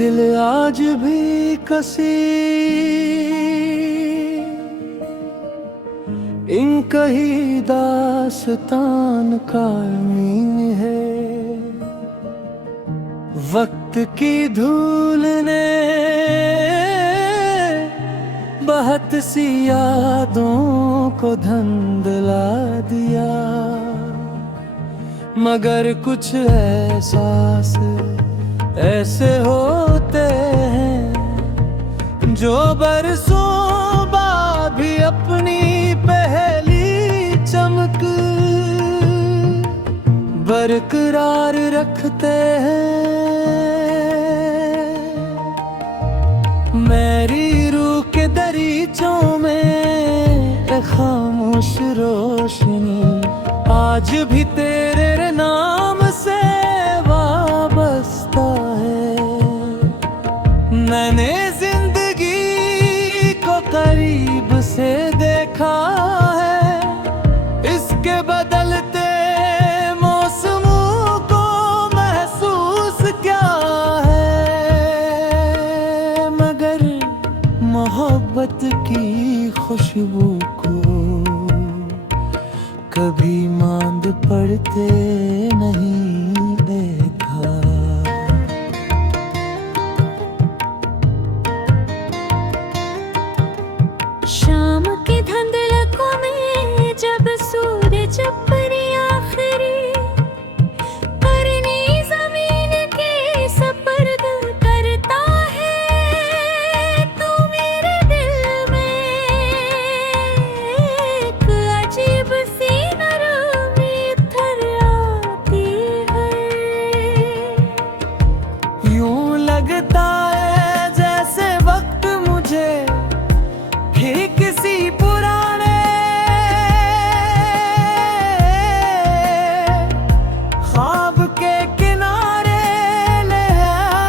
दिल आज भी कसी इनका ही दास्तान कायमी है। वक्त की धूल ने बहुत सी यादों को धुंधला दिया, मगर कुछ एहसास ऐसे होते हैं जो बरसों बाद भी अपनी पहली चमक बरकरार रखते हैं। मेरी रूह के दरीचों में एक खामोश रोशनी आज भी तेरे नाम से वाबस्ता है। मैंने जिंदगी को करीब से देखा है, इसके बदलते मौसमों को महसूस क्या है, मगर मोहब्बत की खुशबू को कभी मांद पड़ते नहीं देखा। शाम के धुंधलकों में जब सूरज अपनी आखिरी परनी जमीन के सपर्द करता है, तो मेरे दिल में एक अजीब सी नरमी थर्राती है। यूं लगता है जैसे वक्त मुझे ही किसी पुराने ख्वाब के किनारे ले आया।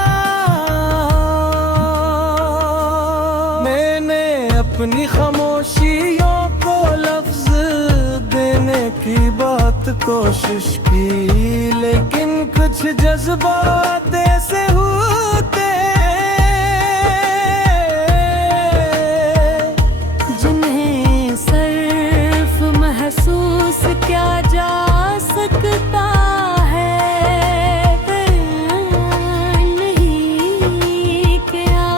मैंने अपनी खामोशियों को लफ्ज देने की बात कोशिश की, लेकिन कुछ जज्बात ऐसे होते जिन्हें सिर्फ महसूस क्या जा सकता है, नहीं क्या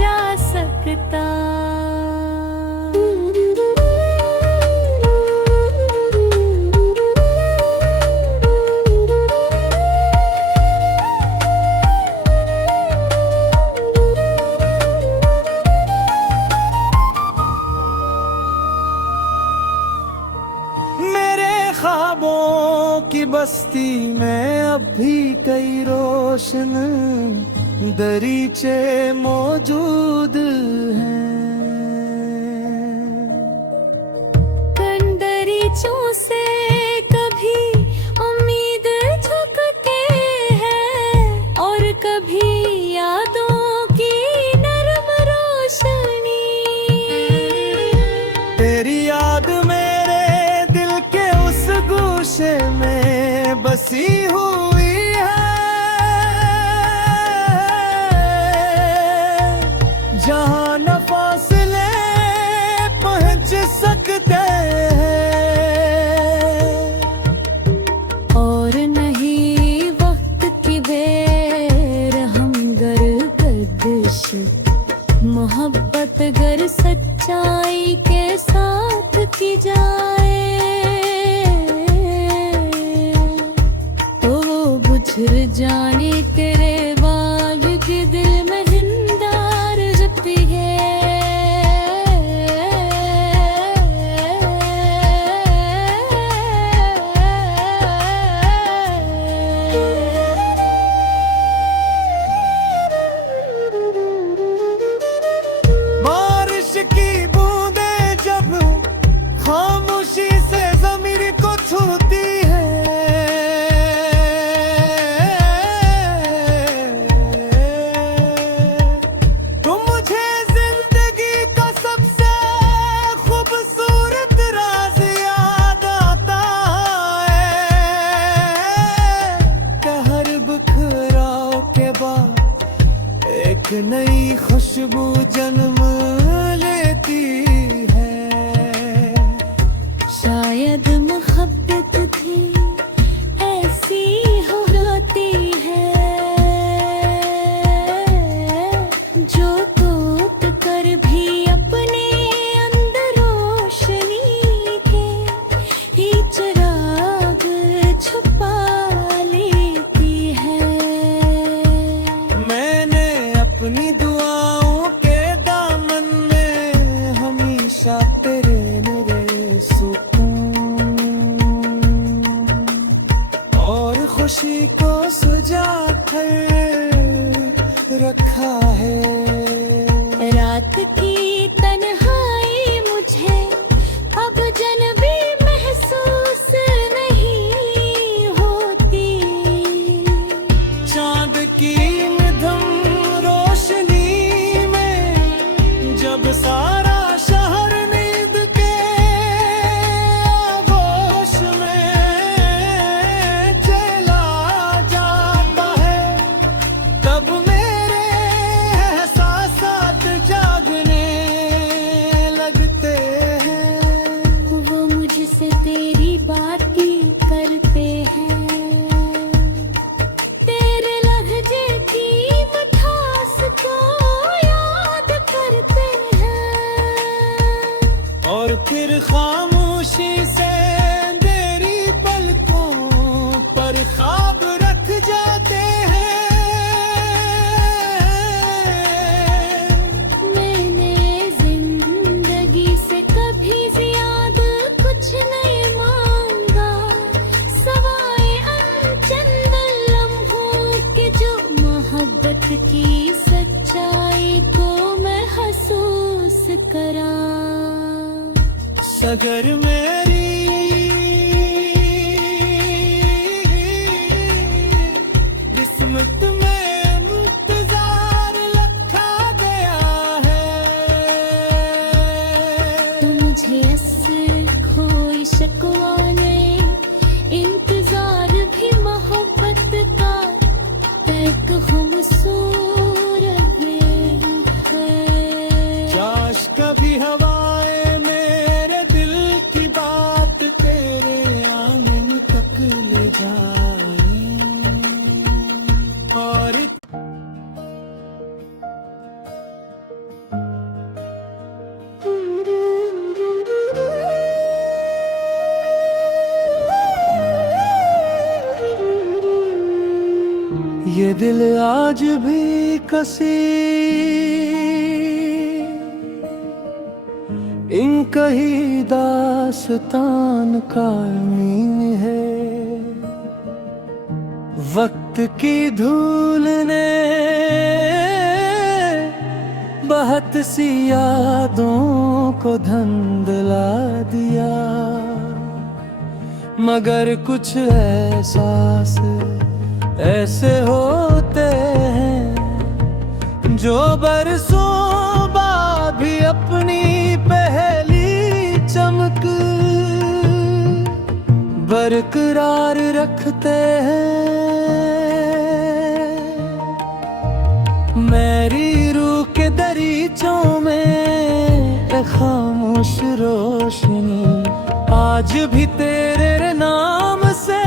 जा सकता। ख्वाबों की बस्ती में अब भी कई रोशन दरीचे मौजूद हैं। कन दरीचों से कभी उम्मीद झुकते हैं और कभी यादों की नरम रोशनी। तेरी याद मेरे दिल के उस गोशे में बसी हुई है, जहां न फासले पहुंच सकते हैं। सुबह एक नई खुशबू जन्म लेती है। शायद मोहब्बत भी ऐसी होती है, जो तोड़ कर भी अपने अंदर रोशनी के ही चिराग छुपा लेती है। मैंने अपनी दुआओं के दामन में हमेशा तेरे मेरे सुकून और खुशी को सुजा कर रखा है। रात की तन्हाई मुझे अब जन भी महसूस नहीं होती। चांद की मध्यम रोशनी में जब सारा शहर नींद के आगोश में चला जाता है, तब मेरे एहसासात जागने लगते हैं। वो मुझसे तेरी बातें करते हैं, तेरे लहजे की मिठास को याद करते हैं। और फिर खामोशी से तेरी पलकों पर ख्वाब रख जाते हैं। मैंने जिंदगी से कभी ज्यादा कुछ नहीं मांगा, सवाए अनचंद लम्हों के जो मोहब्बत की सच्चाई को महसूस करा। सगर मेरी किस्मत में इंतजार रखा गया है। तो मुझे असर खोई शकवा नहीं, इंतजार भी मोहब्बत का एक खूबसूरत में है। काश कभी हवाएं मेरे दिल की बात तेरे आंगन तक ले जाएं और ये दिल आज भी कसी इनका ही दास्तान का मीन है। वक्त की धूल ने बहुत सी यादों को धुंधला दिया, मगर कुछ एहसास ऐसे होते हैं जो बरसों बाद भी अपनी पहली चमक बरकरार रखते हैं। मेरी रूह के दरीचों में एक खामोश रोशनी आज भी तेरे नाम से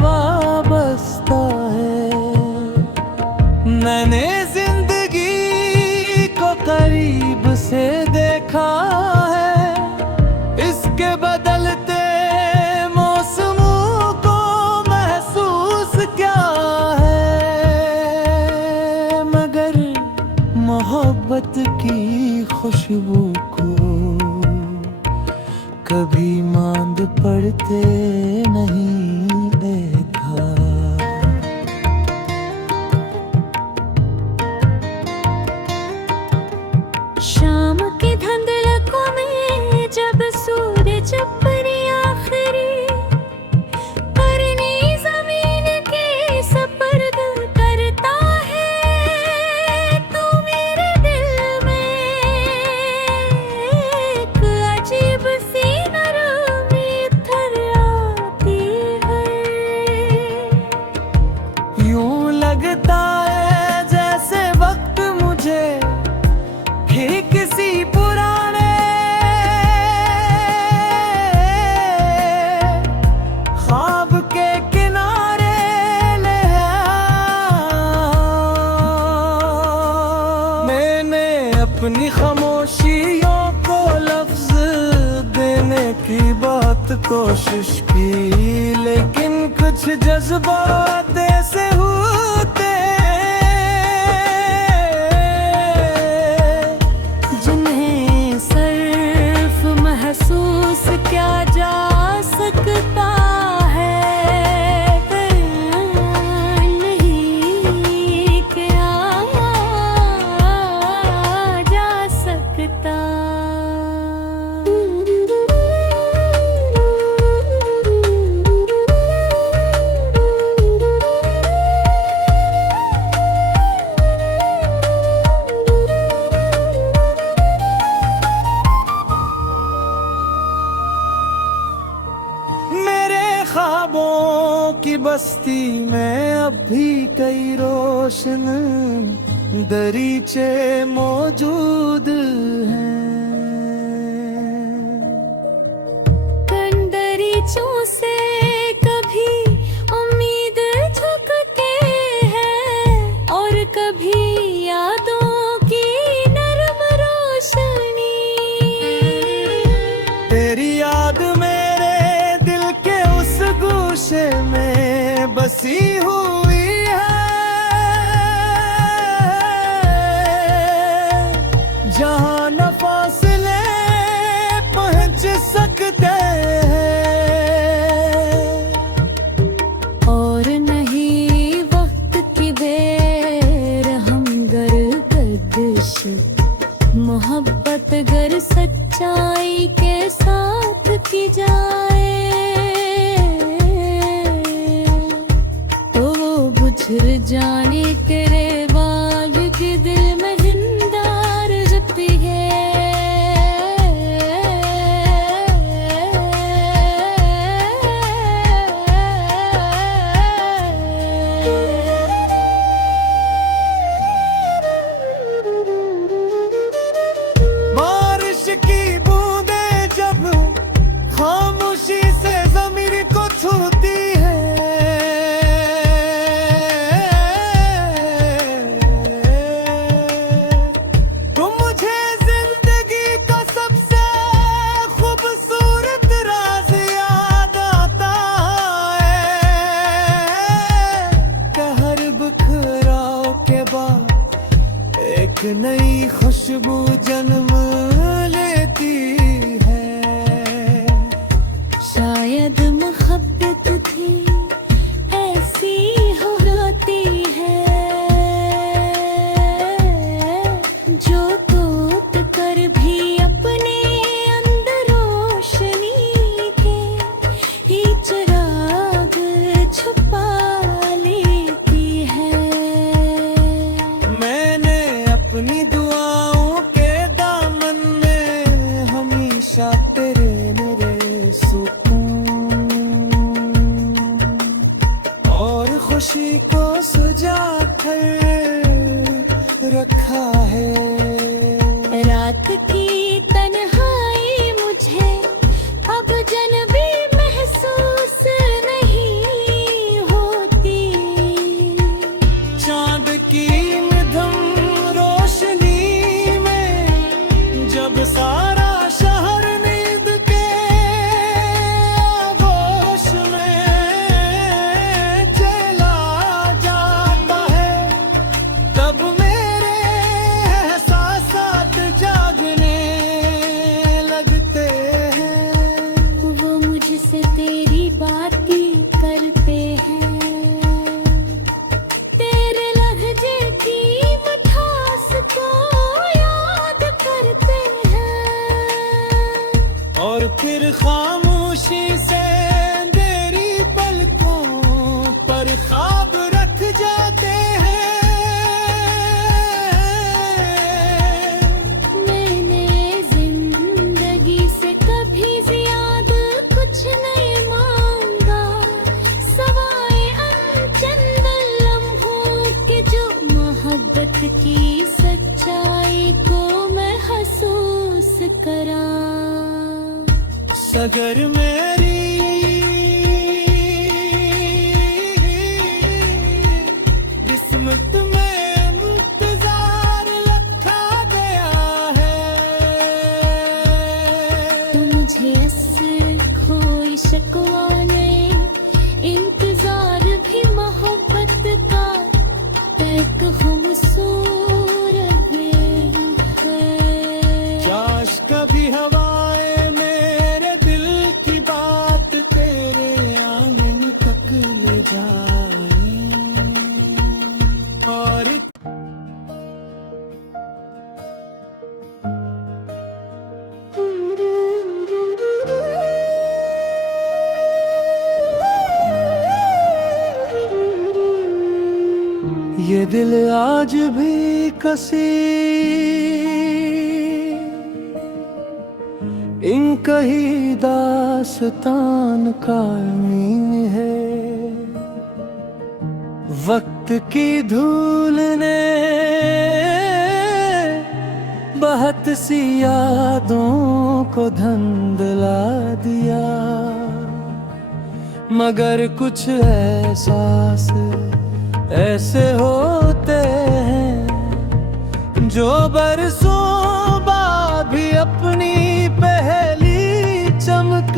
वाबस्ता है। मैंने जिंदगी को करीब से देखा है, इसके बदलते मौसमों को महसूस क्या है, मगर मोहब्बत की खुशबू को कभी मांद पड़ते नहीं देखा। शाम के धुंधलकों में जब सूरज अपनी आखिरी परनी जमीन के सपर्द करता है, तो मेरे दिल में एक अजीब सी नरमी थर आती है। अपनी खामोशियों को लफ्ज देने की बात कोशिश की, लेकिन कुछ जज्बात ऐसे होते जिन्हें सिर्फ महसूस क्या जा सकता है, नहीं क्या जा सकता। ख्वाबों की बस्ती में अब भी कई रोशन दरीचे मौजूद हैं। कन दरीचों से कभी उम्मीद झुकते हैं और कभी यादों की नरम रोशनी। तेरी याद मेरे दिल के उस गूशे में बसी हुई है, जहां न फासले पहुंच सकते हैं और नहीं वक्त की देर हम गर्दिश, मोहब्बत गर सच्चाई के साथ की जाए तो वो बुझर जाने तेरे बाल के दिल में हिंदार जपती है। बारिश की बूंदें जब खामोशी से ज़मीर को छूती है, तो मुझे जिंदगी का सबसे खूबसूरत राज याद आता है कि हर बिखराव के बाद एक नई खुशबू जन्म लेती है। शायद मोहब्बत थी ऐसी होती है जो तोड़ कर भी अपने अंदर रोशनी के ही चिराग छुपा लेती है। मैंने अपनी दुआओं के दामन में हमेशा तेरे मेरे सुकून और खुशी को सुजा कर रखा है। रात की तन्हाई मुझे अब जन भी महसूस नहीं होती। चांद की मध्यम रोशनी में जब सारा शहर नींद के आगोश में चला जाता है, तब मेरे एहसासात जागने लगते हैं। वो मुझसे तेरी बातें करते हैं, तेरे लहजे की मिठास को याद करते हैं और फिर खामोशी से तेरी पलकों पर ख्वाब रख जाते हैं। मैंने जिंदगी से कभी ज्यादा कुछ नहीं मांगा, सवाए अनचंद लम्हों के जो मोहब्बत की सच्चाई को महसूस करा। सगर मेरी किस्मत में इंतजार रखा गया खूबसूरत है। काश कभी हवाएं मेरे दिल की बात तेरे आंगन तक ले जाए और ये दिल आज भी कसी इनका ही दास्तान कायमी है। वक्त की धूल ने बहुत सी यादों को धुंधला दिया, मगर कुछ एहसास ऐसे होते हैं जो बरसों बाद भी अपनी पहली चमक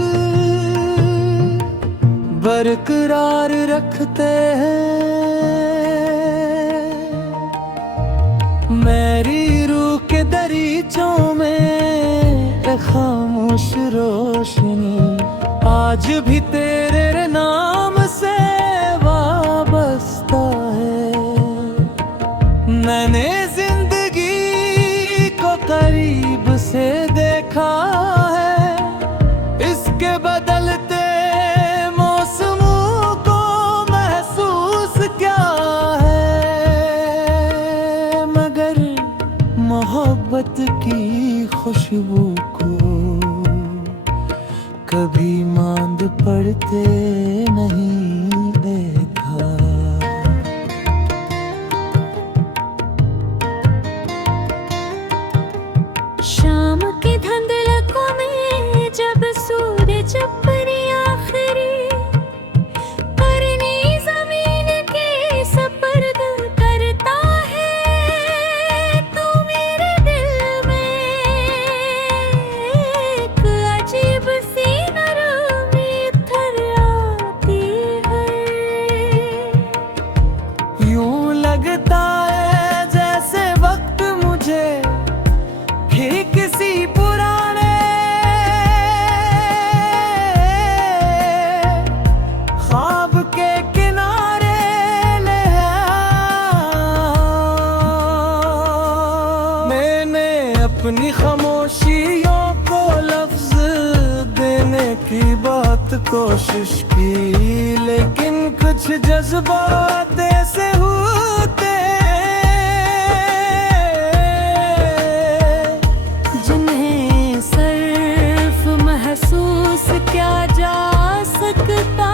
बरकरार रखते हैं। मेरी रूह के दरीचों में एक खामोश रोशनी आज भी तेरे नाम से वाबस्ता है। मैंने जिंदगी को करीब से देखा है, इसके बदलते मौसमों को महसूस क्या है, मगर मोहब्बत की खुशबू को कभी मांद पड़ते नहीं देखा। शाम के धुंधलकों में जब सूरज अपनी आखिरी परनी जमीन के सपर्द करता है, तो मेरे दिल में एक अजीब सी नरमी उतर आती है। यूं लगता है जैसे वक्त मुझे ही किसी पुराने ख्वाब के किनारे ले आया। मैंने अपनी खामोशियों को लफ्ज देने की बात कोशिश की, लेकिन कुछ जज्बात ऐसे होते जिन्हें सिर्फ महसूस क्या जा सकता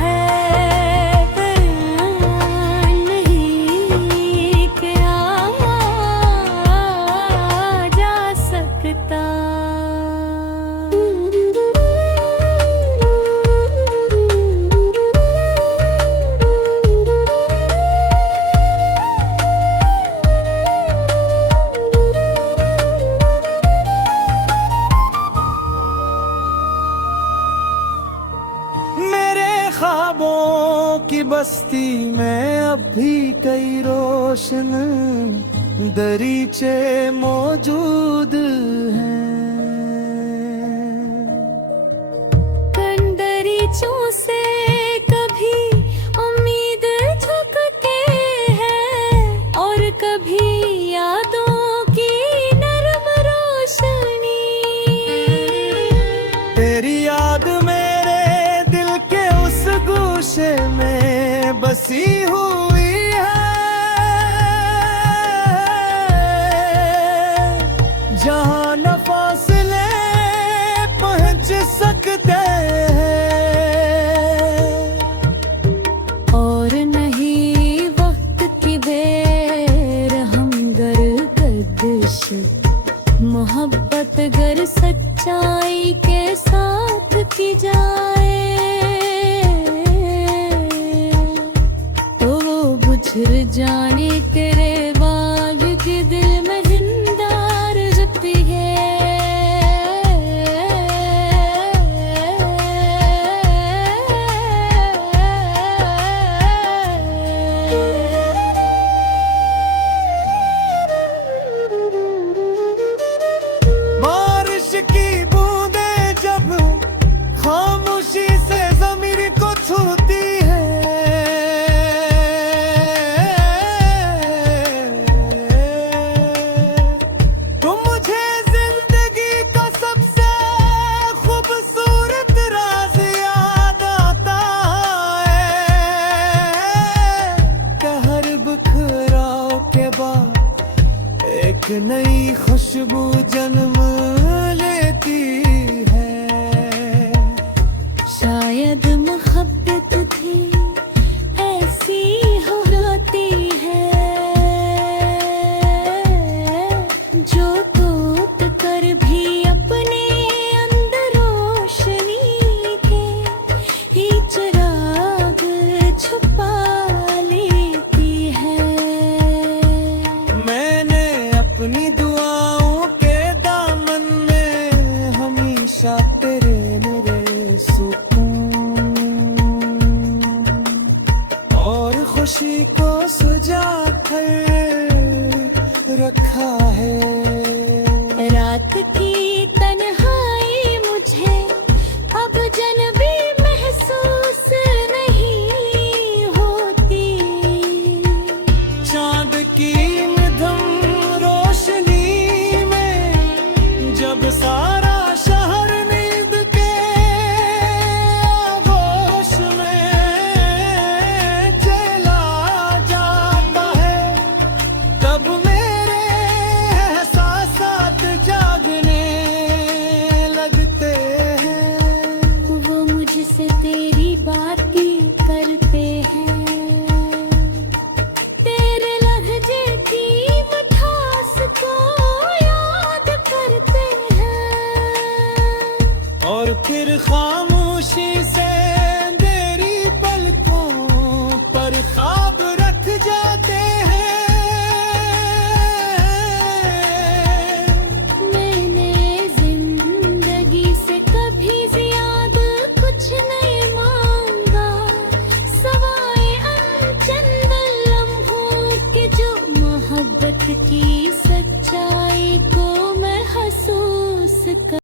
है, नहीं क्या जा सकता। ख्वाबों की बस्ती में अब भी कई रोशन दरीचे मौजूद हैं। दरीचों से कभी उम्मीद झुकते हैं और कभी यादों की नरम रोशनी। तेरी याद मेरे दिल के उस गूशे में बसी हुई है, जहाँ न फासले पहुँच सकते हैं। सुबह एक नई खुशबू जन्म लेती है। शायद मोहब्बत थी ऐसी होती है जो टूट कर भी अपने अंदर रोशनी के ही चिराग छुपा लेती है। मैंने अपनी दुआओं के दामन में हमेशा तेरे मेरे सुकून और खुशी को सुजा कर रखा है। रात की तन्हाई मुझे अब जनबी महसूस नहीं होती। चांद की मध्यम रोशनी में जब सारा शहर नींद के आगोश में चला जाता है, तब मेरे एहसासात जागने लगते हैं। वो मुझसे तेरी बातें करते हैं, तेरे लहजे की मिठास को याद करते हैं। और फिर खामोशी से तेरी पलकों पर ख्वाब रख जाते हैं। मैंने जिंदगी से कभी ज्यादा कुछ नहीं मांगा, सवाए अनचंद लम्हों के जो मोहब्बत की